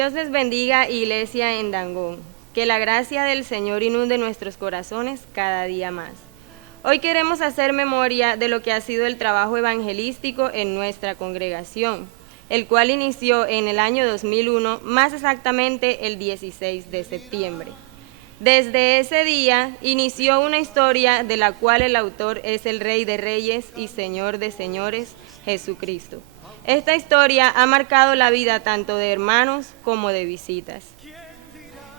Dios les bendiga, Iglesia en Dangond. Que la gracia del Señor inunde nuestros corazones cada día más. Hoy queremos hacer memoria de lo que ha sido el trabajo evangelístico en nuestra congregación, el cual inició en el año 2001, más exactamente el 16 de septiembre. Desde ese día inició una historia de la cual el autor es el Rey de Reyes y Señor de Señores, Jesucristo. Esta historia ha marcado la vida tanto de hermanos como de visitas.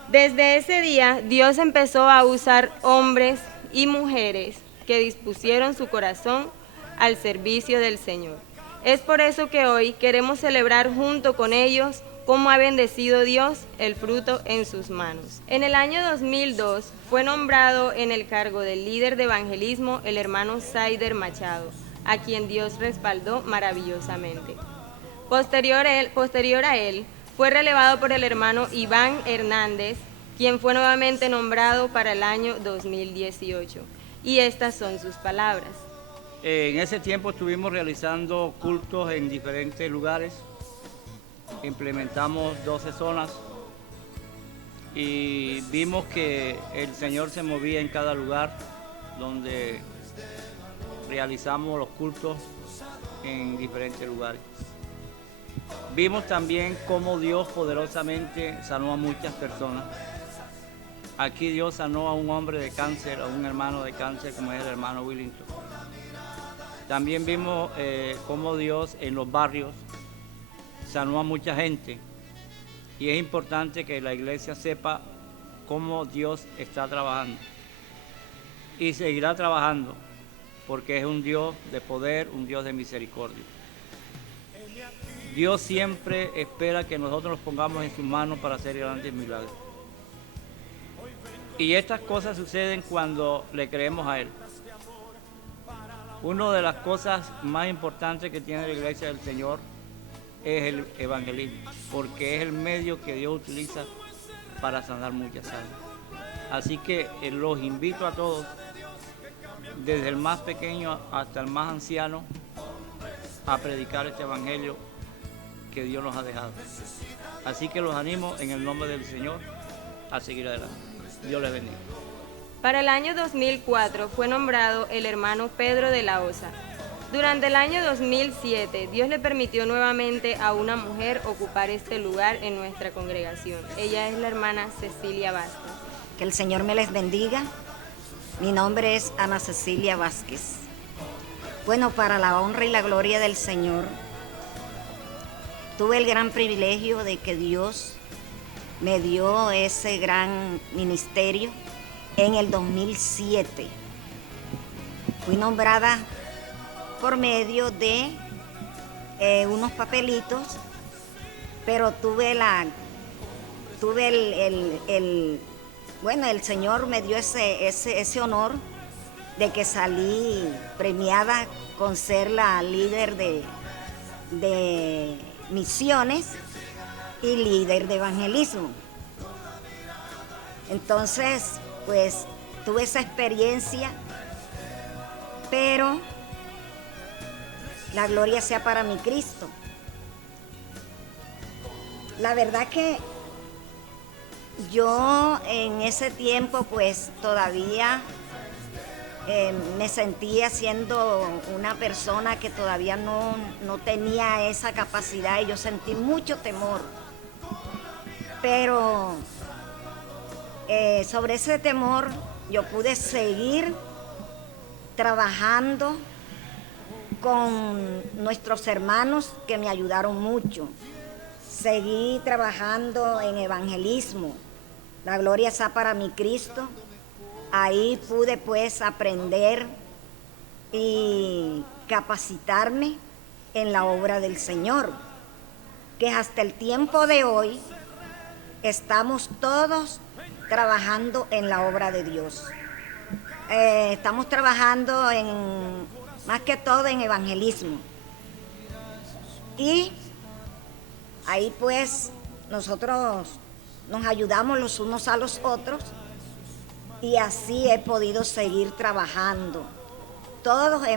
Desde ese día, Dios empezó a usar hombres y mujeres que dispusieron su corazón al servicio del Señor. Es por eso que hoy queremos celebrar junto con ellos cómo ha bendecido Dios el fruto en sus manos. En el año 2002 fue nombrado en el cargo del líder de evangelismo el hermano Saider Machado, a quien Dios respaldó maravillosamente. Posterior a él, fue relevado por el hermano Iván Hernández, quien fue nuevamente nombrado para el año 2018. Y estas son sus palabras. En ese tiempo estuvimos realizando cultos en diferentes lugares. Implementamos 12 zonas y vimos que el Señor se movía en cada lugar donde realizamos los cultos en diferentes lugares. Vimos también cómo Dios poderosamente sanó a muchas personas. Aquí Dios sanó a un hombre de cáncer, a un hermano de cáncer como es el hermano Willington. También vimos cómo Dios en los barrios sanó a mucha gente. Y es importante que la iglesia sepa cómo Dios está trabajando. Y seguirá trabajando, porque es un Dios de poder, un Dios de misericordia. Dios siempre espera que nosotros nos pongamos en sus manos para hacer grandes milagros. Y estas cosas suceden cuando le creemos a Él. Una de las cosas más importantes que tiene la iglesia del Señor es el evangelismo, porque es el medio que Dios utiliza para sanar muchas almas. Así que los invito a todos, desde el más pequeño hasta el más anciano, a predicar este evangelio que Dios nos ha dejado. Así que los animo en el nombre del Señor a seguir adelante. Dios les bendiga. Para el año 2004 fue nombrado el hermano Pedro de la Osa. Durante el año 2007, Dios le permitió nuevamente a una mujer ocupar este lugar en nuestra congregación. Ella es la hermana Cecilia Vázquez. Que el Señor me les bendiga. Mi nombre es Ana Cecilia Vázquez. Bueno, para la honra y la gloria del Señor, tuve el gran privilegio de que Dios me dio ese gran ministerio en el 2007. Fui nombrada por medio de unos papelitos, pero el Señor me dio ese honor de que salí premiada con ser la líder de misiones y líder de evangelismo. Entonces, pues tuve esa experiencia, pero la gloria sea para mi Cristo. La verdad que yo en ese tiempo pues todavía me sentía siendo una persona que todavía no tenía esa capacidad y yo sentí mucho temor. Pero sobre ese temor yo pude seguir trabajando con nuestros hermanos que me ayudaron mucho. Seguí trabajando en evangelismo. La gloria sea para mi Cristo. Ahí pude pues aprender y capacitarme en la obra del Señor, que hasta el tiempo de hoy estamos todos trabajando en la obra de Dios. Estamos trabajando más que todo en evangelismo. Y ahí pues nosotros nos ayudamos los unos a los otros y así he podido seguir trabajando. Todos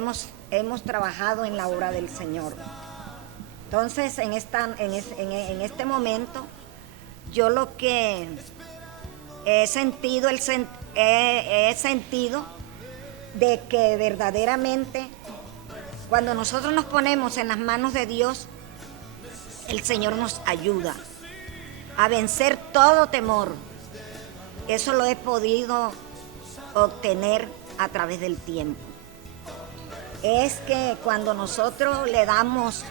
hemos trabajado en la obra del Señor. Entonces en este momento yo lo que he sentido, he sentido de que verdaderamente cuando nosotros nos ponemos en las manos de Dios, el Señor nos ayuda a vencer todo temor. Eso lo he podido obtener a través del tiempo. Es que cuando nosotros le damos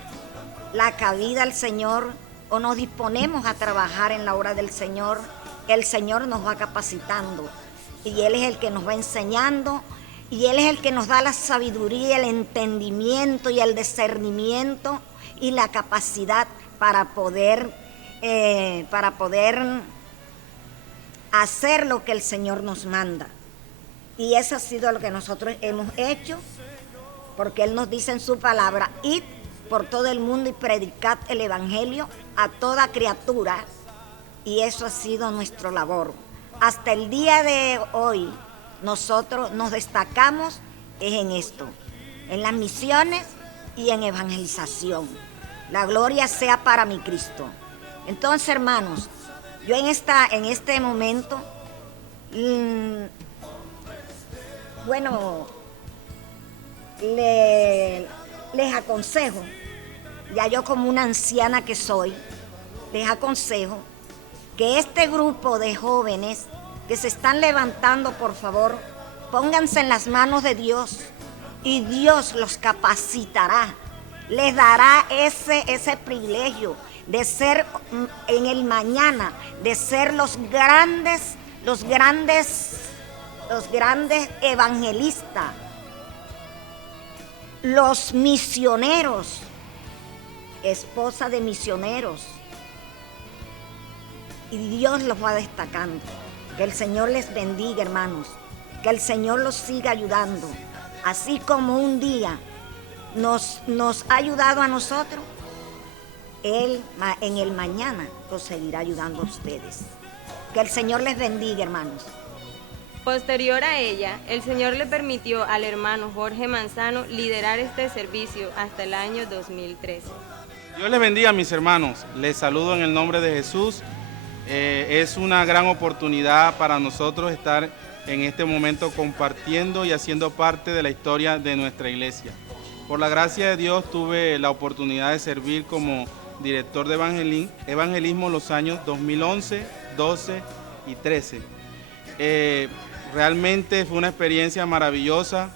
la cabida al Señor o nos disponemos a trabajar en la obra del Señor, el Señor nos va capacitando y Él es el que nos va enseñando y Él es el que nos da la sabiduría, el entendimiento y el discernimiento y la capacidad para poder hacer lo que el Señor nos manda. Y eso ha sido lo que nosotros hemos hecho, porque Él nos dice en su palabra: id por todo el mundo y predicad el evangelio a toda criatura. Y eso ha sido nuestra labor. Hasta el día de hoy nosotros nos destacamos en esto, en las misiones y en evangelización. La gloria sea para mi Cristo. Entonces, hermanos, yo en este momento, les aconsejo, ya yo como una anciana que soy, les aconsejo que este grupo de jóvenes que se están levantando, por favor, pónganse en las manos de Dios y Dios los capacitará, les dará ese privilegio de ser en el mañana, de ser los grandes evangelistas, los misioneros, esposa de misioneros. Y Dios los va destacando. Que el Señor les bendiga, hermanos. Que el Señor los siga ayudando. Así como un día nos ha ayudado a nosotros, Él en el mañana los seguirá ayudando a ustedes. Que el Señor les bendiga, hermanos. Posterior a ella, el Señor le permitió al hermano Jorge Manzano liderar este servicio hasta el año 2013. Dios les bendiga, mis hermanos. Les saludo en el nombre de Jesús. Es una gran oportunidad para nosotros estar en este momento compartiendo y haciendo parte de la historia de nuestra iglesia. Por la gracia de Dios tuve la oportunidad de servir como director de evangelismo los años 2011, 12 y 13. Realmente fue una experiencia maravillosa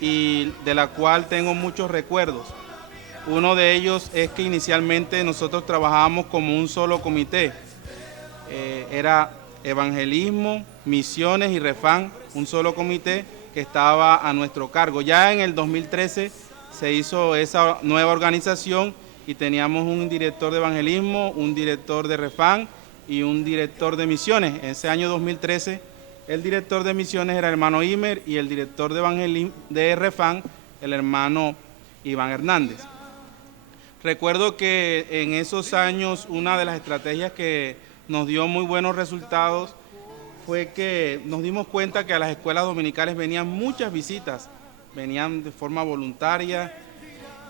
y de la cual tengo muchos recuerdos. Uno de ellos es que inicialmente nosotros trabajábamos como un solo comité. Era evangelismo, misiones y refán, un solo comité que estaba a nuestro cargo. Ya en el 2013 se hizo esa nueva organización y teníamos un director de evangelismo, un director de refán y un director de misiones. En ese año 2013 el director de misiones era el hermano Imer y el director de refán el hermano Iván Hernández. Recuerdo que en esos años una de las estrategias que nos dio muy buenos resultados fue que nos dimos cuenta que a las escuelas dominicales venían muchas visitas, venían de forma voluntaria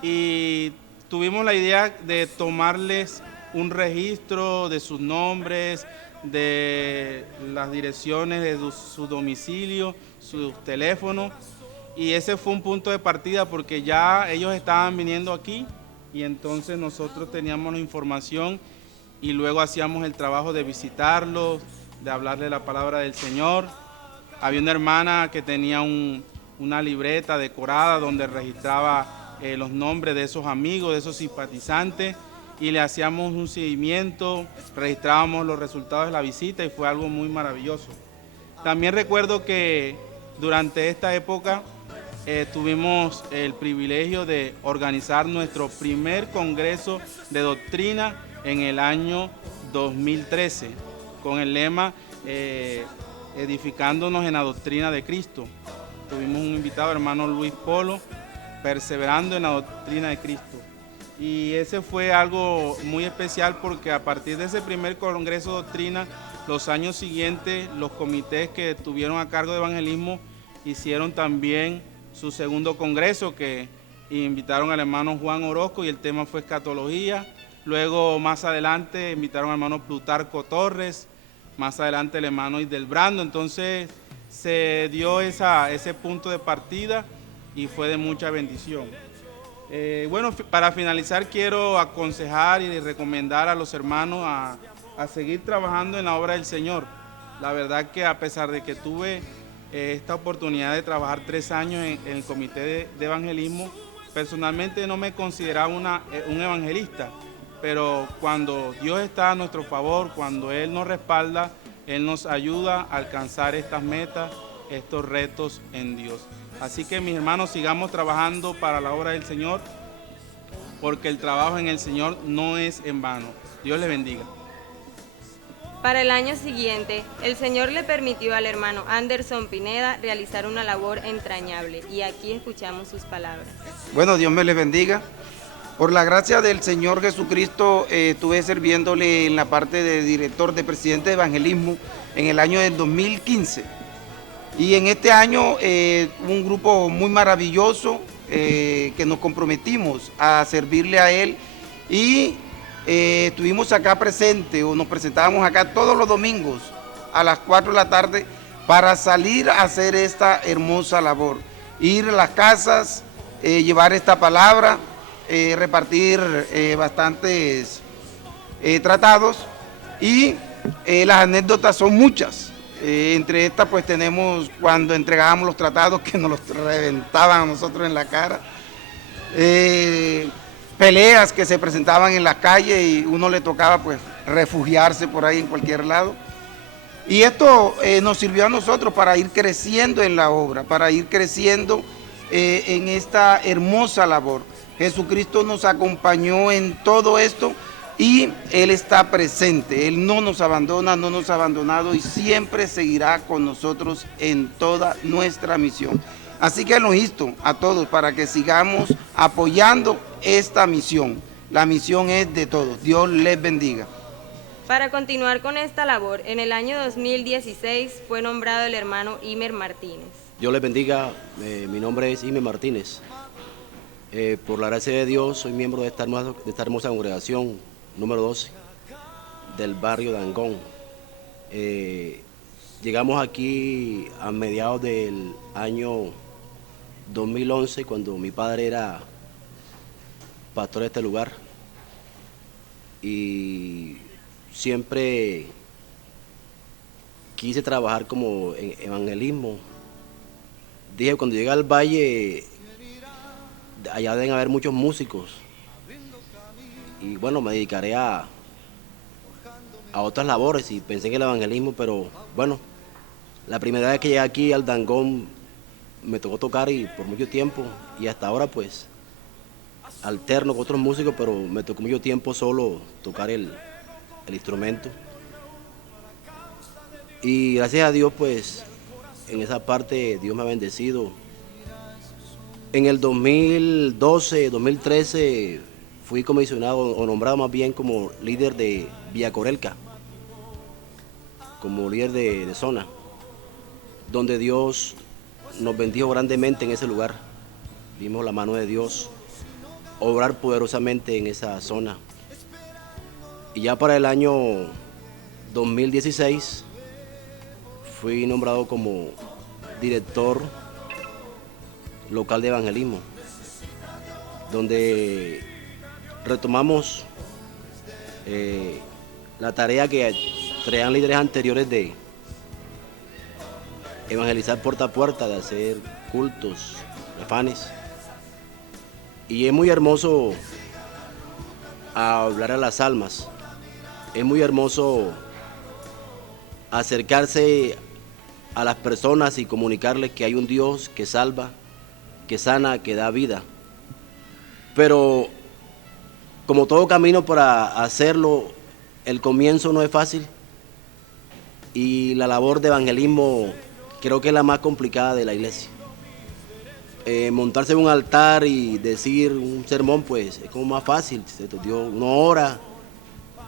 y tuvimos la idea de tomarles un registro de sus nombres, de las direcciones de su domicilio, sus teléfonos, y ese fue un punto de partida porque ya ellos estaban viniendo aquí y entonces nosotros teníamos la información y luego hacíamos el trabajo de visitarlos, de hablarle la palabra del Señor. Había una hermana que tenía una libreta decorada donde registraba los nombres de esos amigos, de esos simpatizantes, y le hacíamos un seguimiento, registrábamos los resultados de la visita y fue algo muy maravilloso. También recuerdo que durante esta época tuvimos el privilegio de organizar nuestro primer congreso de doctrina en el año 2013, con el lema edificándonos en la doctrina de Cristo. Tuvimos un invitado, hermano Luis Polo, perseverando en la doctrina de Cristo. Y ese fue algo muy especial porque a partir de ese primer congreso de doctrina, los años siguientes, los comités que tuvieron a cargo de evangelismo hicieron también su segundo congreso, que invitaron al hermano Juan Orozco y el tema fue escatología. Luego, más adelante, invitaron al hermano Plutarco Torres, más adelante el hermano Isdelbrando. Entonces, se dio ese punto de partida y fue de mucha bendición. Bueno, para finalizar, quiero aconsejar y recomendar a los hermanos a seguir trabajando en la obra del Señor. La verdad que a pesar de que tuve esta oportunidad de trabajar 3 años en el comité de evangelismo, personalmente no me consideraba un evangelista, pero cuando Dios está a nuestro favor, cuando Él nos respalda, Él nos ayuda a alcanzar estas metas, estos retos en Dios. Así que mis hermanos, sigamos trabajando para la obra del Señor, porque el trabajo en el Señor no es en vano. Dios les bendiga. Para el año siguiente, el Señor le permitió al hermano Anderson Pineda realizar una labor entrañable, y aquí escuchamos sus palabras. Bueno, Dios me les bendiga. Por la gracia del Señor Jesucristo, estuve sirviéndole en la parte de director, de presidente de evangelismo en el año del 2015. Y en este año, un grupo muy maravilloso que nos comprometimos a servirle a Él, y estuvimos acá presentes, o nos presentábamos acá todos los domingos a las 4 de la tarde para salir a hacer esta hermosa labor, ir a las casas, llevar esta palabra, repartir bastantes tratados, y las anécdotas son muchas. Entre estas pues tenemos cuando entregábamos los tratados que nos los reventaban a nosotros en la cara, peleas que se presentaban en las calles y uno le tocaba pues refugiarse por ahí en cualquier lado. Y esto nos sirvió a nosotros para ir creciendo en la obra, para ir creciendo en esta hermosa labor. Jesucristo nos acompañó en todo esto y Él está presente. Él no nos abandona, no nos ha abandonado y siempre seguirá con nosotros en toda nuestra misión. Así que los insto a todos para que sigamos apoyando esta misión. La misión es de todos. Dios les bendiga. Para continuar con esta labor, en el año 2016 fue nombrado el hermano Imer Martínez. Dios les bendiga, mi nombre es Imer Martínez. Por la gracia de Dios soy miembro de esta hermosa congregación número 12 del barrio de Dangond. Llegamos aquí a mediados del año 2011, cuando mi padre era pastor de este lugar, y siempre quise trabajar como en evangelismo. Dije, cuando llegue al valle, allá deben haber muchos músicos, y bueno, me dedicaré a otras labores, y pensé en el evangelismo, pero bueno, la primera vez que llegué aquí al Dangond me tocó tocar y por mucho tiempo, y hasta ahora pues alterno con otros músicos, pero me tocó mucho tiempo solo tocar el instrumento. Y gracias a Dios pues en esa parte Dios me ha bendecido. En el 2012, 2013 fui comisionado o nombrado más bien como líder de Villacorelca, como líder de zona, donde Dios nos bendijo grandemente en ese lugar. Vimos la mano de Dios obrar poderosamente en esa zona. Y ya para el año 2016 fui nombrado como director local de evangelismo, donde retomamos la tarea que traían líderes anteriores de evangelizar puerta a puerta, de hacer cultos, afanes. Y es muy hermoso hablar a las almas, es muy hermoso acercarse a las personas y comunicarles que hay un Dios que salva, que sana, que da vida. Pero como todo camino para hacerlo, el comienzo no es fácil, y la labor de evangelismo creo que es la más complicada de la iglesia. Montarse en un altar y decir un sermón, pues es como más fácil. Uno ora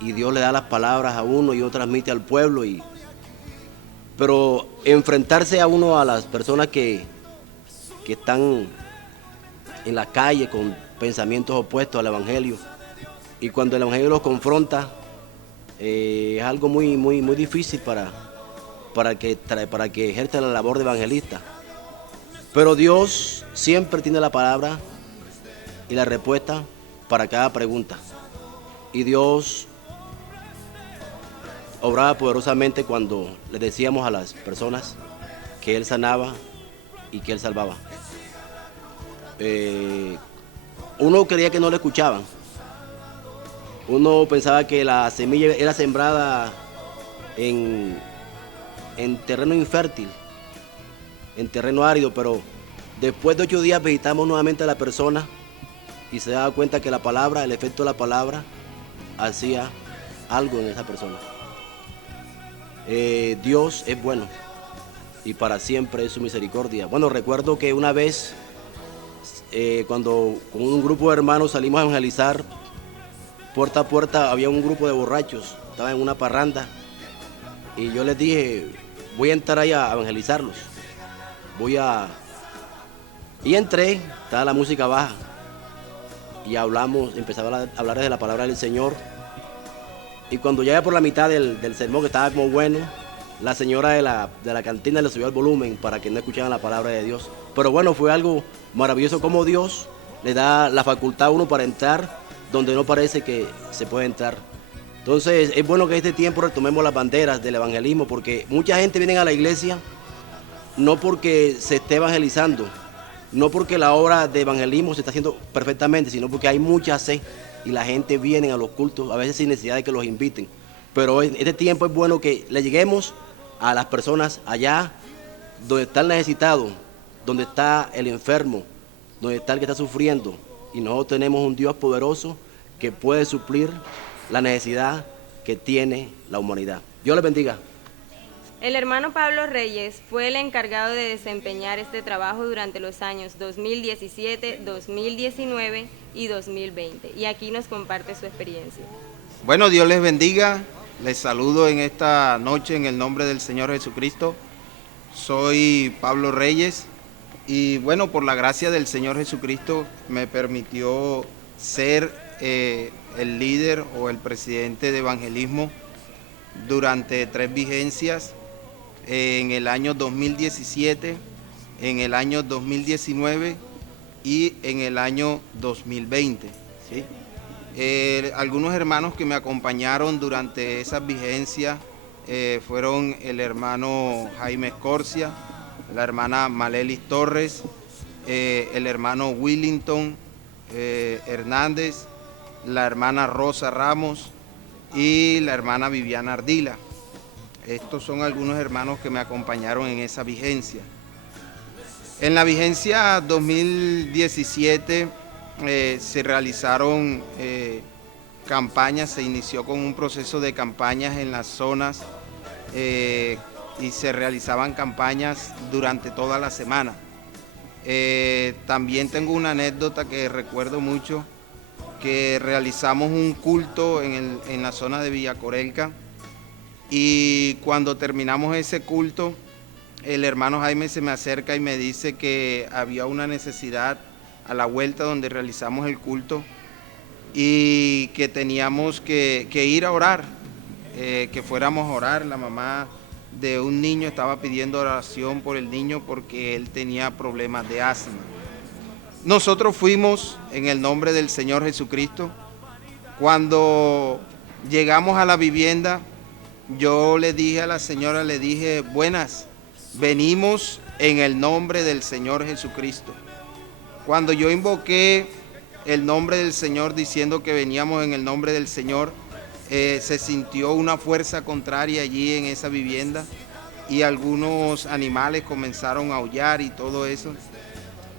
y Dios le da las palabras a uno y uno transmite al pueblo. Pero enfrentarse a uno, a las personas que están en la calle con pensamientos opuestos al evangelio, y cuando el Evangelio los confronta, es algo muy difícil para que ejerza la labor de evangelista. Pero Dios siempre tiene la palabra y la respuesta para cada pregunta. Y Dios obraba poderosamente cuando le decíamos a las personas que Él sanaba y que Él salvaba. Uno creía que no le escuchaban. Uno pensaba que la semilla era sembrada en terreno infértil, en terreno árido, pero después de 8 días visitamos nuevamente a la persona y se daba cuenta que la palabra, el efecto de la palabra, hacía algo en esa persona. Dios es bueno y para siempre es su misericordia. Bueno, recuerdo que una vez, cuando con un grupo de hermanos salimos a evangelizar, puerta a puerta había un grupo de borrachos, estaban en una parranda y yo les dije, voy a entrar ahí a evangelizarlos. Y entré, estaba la música baja y empezaba a hablar de la palabra del Señor. Y cuando ya por la mitad del sermón, que estaba como bueno, la señora de la cantina le subió el volumen para que no escucharan la palabra de Dios. Pero bueno, fue algo maravilloso como Dios le da la facultad a uno para entrar donde no parece que se puede entrar. Entonces es bueno que en este tiempo retomemos las banderas del evangelismo, porque mucha gente viene a la iglesia no porque se esté evangelizando, no porque la obra de evangelismo se está haciendo perfectamente, sino porque hay mucha sed y la gente viene a los cultos, a veces sin necesidad de que los inviten. Pero en este tiempo es bueno que le lleguemos a las personas allá donde está el necesitado, donde está el enfermo, donde está el que está sufriendo. Y nosotros tenemos un Dios poderoso que puede suplir la necesidad que tiene la humanidad. Dios les bendiga. El hermano Pablo Reyes fue el encargado de desempeñar este trabajo durante los años 2017, 2019 y 2020. Y aquí nos comparte su experiencia. Bueno, Dios les bendiga. Les saludo en esta noche en el nombre del Señor Jesucristo. Soy Pablo Reyes. Y bueno, por la gracia del Señor Jesucristo me permitió ser el líder o el presidente de evangelismo durante 3 vigencias, en el año 2017, en el año 2019 y en el año 2020. ¿Sí? Algunos hermanos que me acompañaron durante esas vigencias fueron el hermano Jaime Escorcia, la hermana Malelis Torres, el hermano Willington Hernández, la hermana Rosa Ramos y la hermana Viviana Ardila. Estos son algunos hermanos que me acompañaron en esa vigencia. En la vigencia 2017 se realizaron campañas, se inició con un proceso de campañas en las zonas y se realizaban campañas durante toda la semana. También tengo una anécdota que recuerdo mucho, que realizamos un culto en la zona de Villacorelca, y cuando terminamos ese culto, el hermano Jaime se me acerca y me dice que había una necesidad a la vuelta donde realizamos el culto y que teníamos que ir a orar, que fuéramos a orar. La mamá de un niño estaba pidiendo oración por el niño porque él tenía problemas de asma. Nosotros fuimos en el nombre del Señor Jesucristo. Cuando llegamos a la vivienda, yo le dije a la señora, le dije, buenas, venimos en el nombre del Señor Jesucristo. Cuando yo invoqué el nombre del Señor diciendo que veníamos en el nombre del Señor, se sintió una fuerza contraria allí en esa vivienda y algunos animales comenzaron a aullar y todo eso.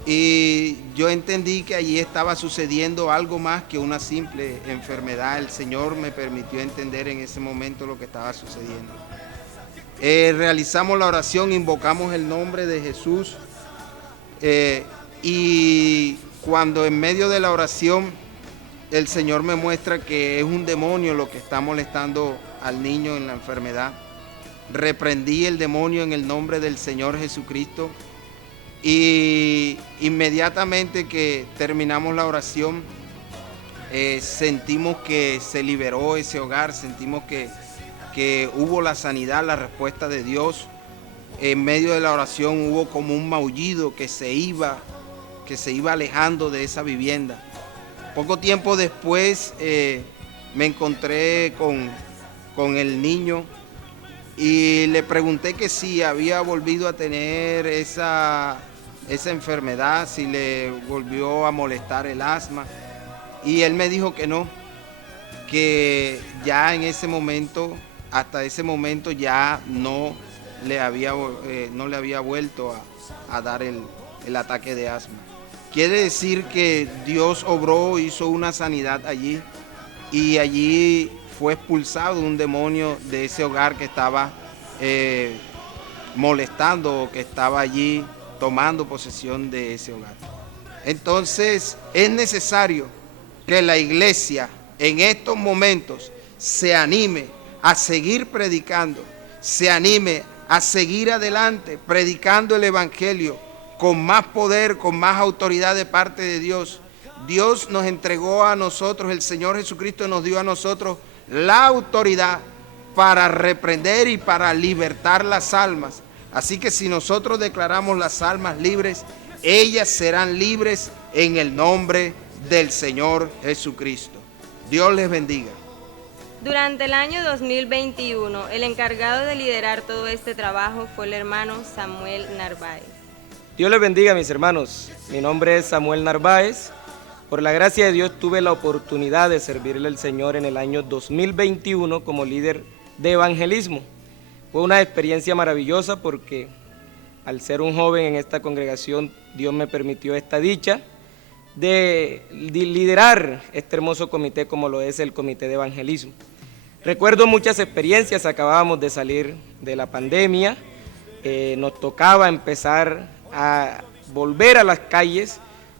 Y yo entendí que allí estaba sucediendo algo más que una simple enfermedad. El Señor me permitió entender en ese momento lo que estaba sucediendo. Realizamos la oración, invocamos el nombre de Jesús y cuando en medio de la oración el Señor me muestra que es un demonio lo que está molestando al niño en la enfermedad, reprendí el demonio en el nombre del Señor Jesucristo. Y inmediatamente que terminamos la oración, sentimos que se liberó ese hogar, sentimos que hubo la sanidad, la respuesta de Dios. En medio de la oración hubo como un maullido que se iba alejando de esa vivienda. Poco tiempo después me encontré con el niño y le pregunté que si había volvido a tener esa enfermedad, si le volvió a molestar el asma. Y él me dijo que no, que ya en ese momento, hasta ese momento ya no le había vuelto a dar el ataque de asma. Quiere decir que Dios obró, hizo una sanidad allí, y allí fue expulsado un demonio de ese hogar que estaba molestando, que estaba allí tomando posesión de ese hogar. Entonces es necesario que la iglesia en estos momentos se anime a seguir predicando, se anime a seguir adelante predicando el evangelio con más poder, con más autoridad de parte de Dios. Dios nos entregó a nosotros, el Señor Jesucristo nos dio a nosotros la autoridad para reprender y para libertar las almas. Así que si nosotros declaramos las almas libres, ellas serán libres en el nombre del Señor Jesucristo. Dios les bendiga. Durante el año 2021, el encargado de liderar todo este trabajo fue el hermano Samuel Narváez. Dios les bendiga, mis hermanos. Mi nombre es Samuel Narváez. Por la gracia de Dios tuve la oportunidad de servirle al Señor en el año 2021 como líder de evangelismo. Fue una experiencia maravillosa porque al ser un joven en esta congregación, Dios me permitió esta dicha de liderar este hermoso comité como lo es el Comité de Evangelismo. Recuerdo muchas experiencias, acabábamos de salir de la pandemia, nos tocaba empezar a volver a las calles,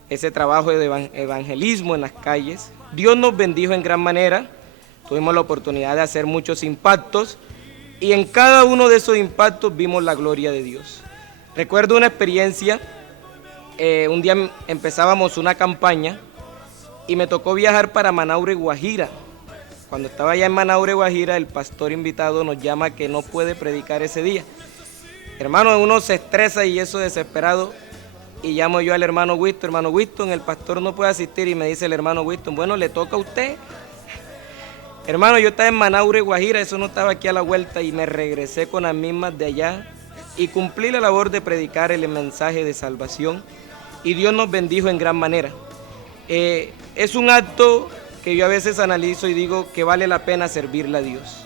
ese trabajo de evangelismo en las calles. Dios nos bendijo en gran manera, tuvimos la oportunidad de hacer muchos impactos y en cada uno de esos impactos vimos la gloria de Dios. Recuerdo una experiencia, un día empezábamos una campaña y me tocó viajar para Manaure, Guajira. Cuando estaba allá en Manaure, Guajira, el pastor invitado nos llama que no puede predicar ese día. Hermano, uno se estresa y eso desesperado, y llamo yo al hermano Winston, el pastor no puede asistir, y me dice el hermano Winston, bueno, le toca a usted. Hermano, yo estaba en Manaure, Guajira, eso no estaba aquí a la vuelta, y me regresé con las mismas de allá, y cumplí la labor de predicar el mensaje de salvación, y Dios nos bendijo en gran manera. Es un acto que yo a veces analizo y digo que vale la pena servirle a Dios,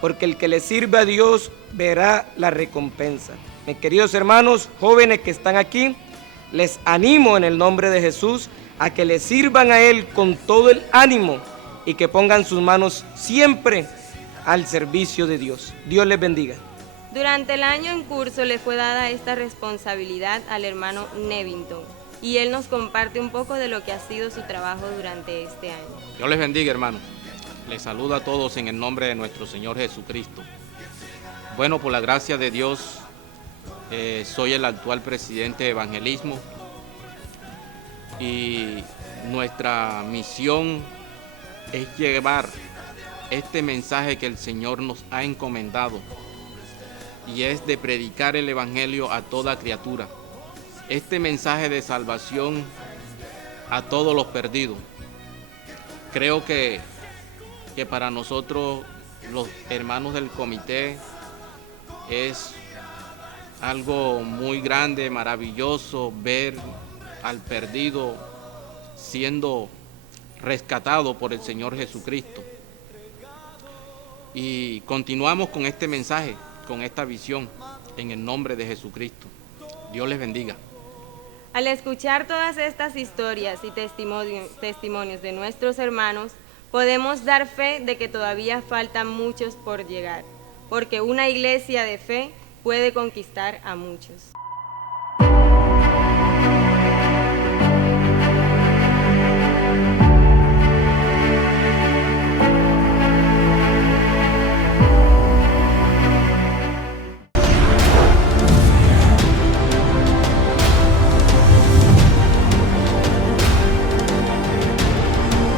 porque el que le sirve a Dios verá la recompensa. Mis queridos hermanos, jóvenes que están aquí, les animo en el nombre de Jesús a que le sirvan a Él con todo el ánimo y que pongan sus manos siempre al servicio de Dios. Dios les bendiga. Durante el año en curso le fue dada esta responsabilidad al hermano Nevington y él nos comparte un poco de lo que ha sido su trabajo durante este año. Dios les bendiga, hermano. Les saludo a todos en el nombre de nuestro Señor Jesucristo. Bueno, por la gracia de Dios, soy el actual presidente de evangelismo y nuestra misión es llevar este mensaje que el Señor nos ha encomendado y es de predicar el evangelio a toda criatura. Este mensaje de salvación a todos los perdidos. Creo que para nosotros los hermanos del comité es algo muy grande, maravilloso ver al perdido siendo rescatado por el Señor Jesucristo. Y continuamos con este mensaje, con esta visión, en el nombre de Jesucristo. Dios les bendiga. Al escuchar todas estas historias y testimonios de nuestros hermanos, podemos dar fe de que todavía faltan muchos por llegar, porque una iglesia de fe puede conquistar a muchos.